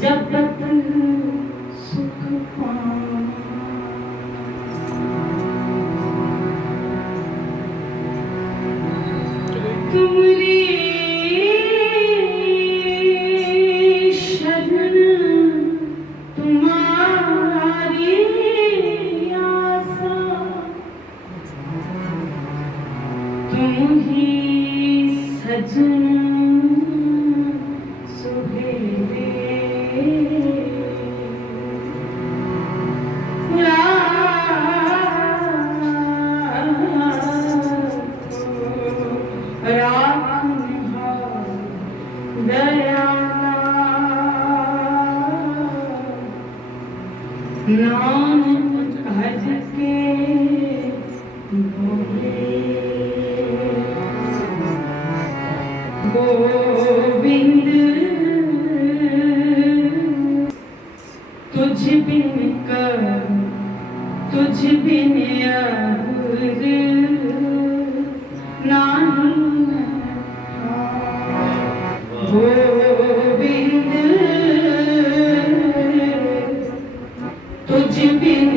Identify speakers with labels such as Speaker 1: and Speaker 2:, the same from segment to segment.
Speaker 1: जब तक सुख पा गोविंद तुझ बिन का तुझ बिन गोविंद हाँ। तुझ बिन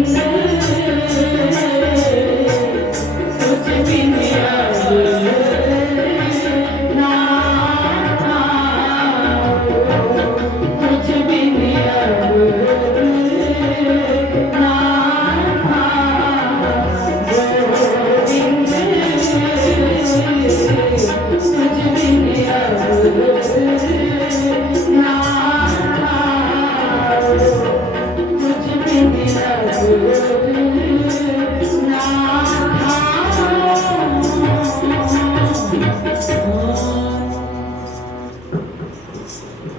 Speaker 1: dreams.